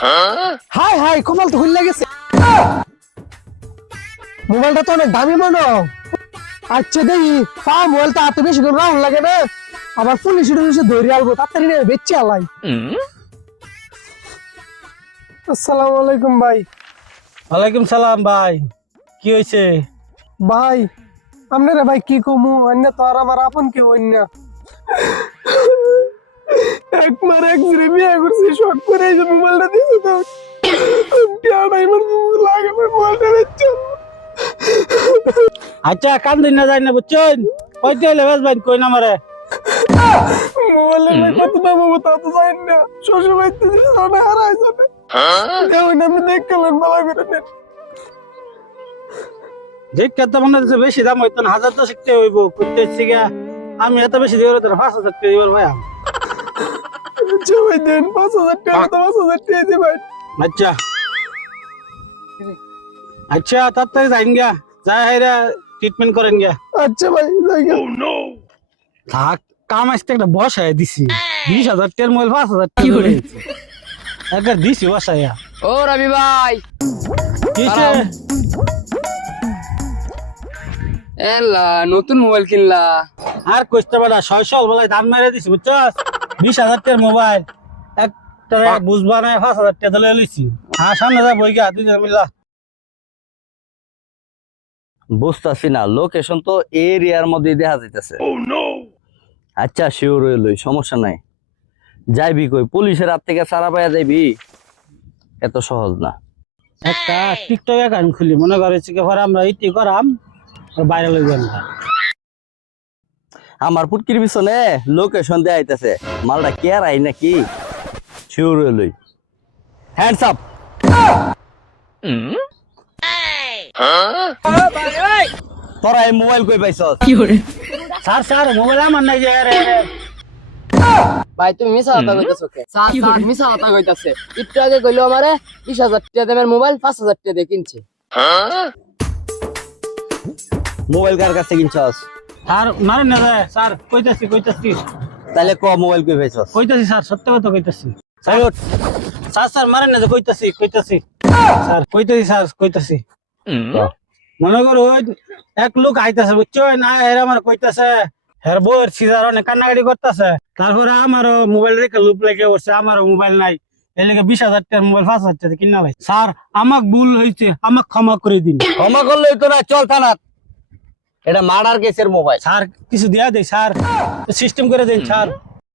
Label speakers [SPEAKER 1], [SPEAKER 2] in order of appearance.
[SPEAKER 1] High high কপাল তো খুললে গেছে। মোবাইলটা তো অনেক দামি মনে আচ্ছা দেখি পা মোবাইলটা এত বেশি করে রাউন্ড লাগে না। আবার পুলিশ টুলিশে ধরে আলবো তাড়াতাড়ি নিয়ে বেচে আলাই। আসসালামু আলাইকুম ভাই।
[SPEAKER 2] ওয়ালাইকুম সালাম ভাই কি হয়েছে?
[SPEAKER 1] ভাই আপনারা ভাই কি কমু? অন্য তো আর আমার আপন কেউ অন্য একবার এক জুড়ে বিয়ে করছি শর্ট করে এই যে মোবাইলটা দিয়েছে তো। লাগে ভাই মোবাইলটা বেচছে
[SPEAKER 2] আচ্ছা কান দিন না যাই না বুঝছেন? কইতে হলে বেশ ভাই কই না মারে
[SPEAKER 1] মোবাইলের ভাই কত দাম হব তা তো জানি না। শ্বশুর বাড়িতে দিলে অনেক হারাই যাবে। দেখুন আপনি দেখলেন ভালো করে নেন।
[SPEAKER 2] কত মনে হচ্ছে বেশি দাম হইতো না হাজার তো শিখতে হইব করতে আমি এত বেশি দিয়ে পাঁচ হাজার টাকা দিবার ভাই আমি।
[SPEAKER 1] আচ্ছা ভাই দেন পাঁচ হাজার টাকা তো পাঁচ হাজার টাকা দিয়ে ভাই।
[SPEAKER 2] আচ্ছা। আচ্ছা তাড়াতাড়ি যাইন গা যাই হাইরা ট্রিটমেন্ট করেন গা
[SPEAKER 1] আচ্ছা ভাই যাই গে।
[SPEAKER 2] থাক কাম আসতে একটা বসায় দিছি। বিশ হাজার টাকার মোবাইল পাঁচ হাজার টাকা করে একবার দিছি। বসাইয়া
[SPEAKER 3] ও রবি ভাই। এলা নতুন মোবাইল কিনলা।
[SPEAKER 2] আর কইতে পারা ছয়শো বেলায় দাম মেরে দিছি বুঝছস? বিশ হাজার টাকার মোবাইল। একটা বুঝবা নাই পাঁচ হাজার টাকা দিলে লইছি। হ্যাঁ সামনে যা বই গা দুজন মিলা।
[SPEAKER 4] বুঝতেছি না লোকেশন তো এরিয়ার মধ্যে দেখা যাইতেছে। আচ্ছা শিওর হইলই সমস্যা নাই। যাইবি কই পুলিশের হাত থেকে সারা পাইয়া যাইবি? এত সহজ না।
[SPEAKER 2] একটা টিকটক অ্যাকাউন্ট খুলি মনে করেছি কি আমরা ইটি করাম বাইরে লই যান
[SPEAKER 4] আমার পুটকির পিছনে লোকেশন দেয়া আইতেছে মালটা কেয়ার আই নাকি? শিওর হইলই হ্যান্ডস আপ তোরা এই মোবাইল কই পাইছস?
[SPEAKER 2] স্যার স্যার মোবাইল আমার নাই যে আরে।
[SPEAKER 3] ভাই তুমি মিছা কথা কইতাছো কে? স্যার স্যার মিছা কথা কইতাছে। একটু আগে কইলো আমারে বিশ হাজার টাকা দামের মোবাইল পাঁচ হাজার টাকা দিয়ে কিনছে।
[SPEAKER 4] মোবাইল কার কাছে কিনছস?
[SPEAKER 2] স্যার মারেন না যায় স্যার কইতাছি কইতাছি।
[SPEAKER 4] তাহলে ক মোবাইল কই পাইছস?
[SPEAKER 2] কইতাছি স্যার সত্য কথা কইতাছি।
[SPEAKER 4] ওঠ।
[SPEAKER 2] স্যার স্যার মারেন না কইতাছি কইতাছি। স্যার কইতাছি স্যার কইতাছি। মনে করো ওই এক লোক আইতাছে বুঝছ? না এর আমার কইতাছে হের বউয়ের সিজার অনেক কান্নাকাটি করতেছে। তারপরে আমারও মোবাইল রেখে লুপ লেগে উঠছে আমারও মোবাইল নাই। এর লেগে বিশ হাজার টাকার মোবাইল পাঁচ হাজার টাকা কিনা লাই স্যার আমাক ভুল হয়েছে আমাক ক্ষমা করে দিন।
[SPEAKER 4] ক্ষমা করলেই তো না চল থানাত। এটা মার্ডার কেসের মোবাইল
[SPEAKER 2] স্যার কিছু দেয়া দেয় স্যার। সিস্টেম করে দিন স্যার।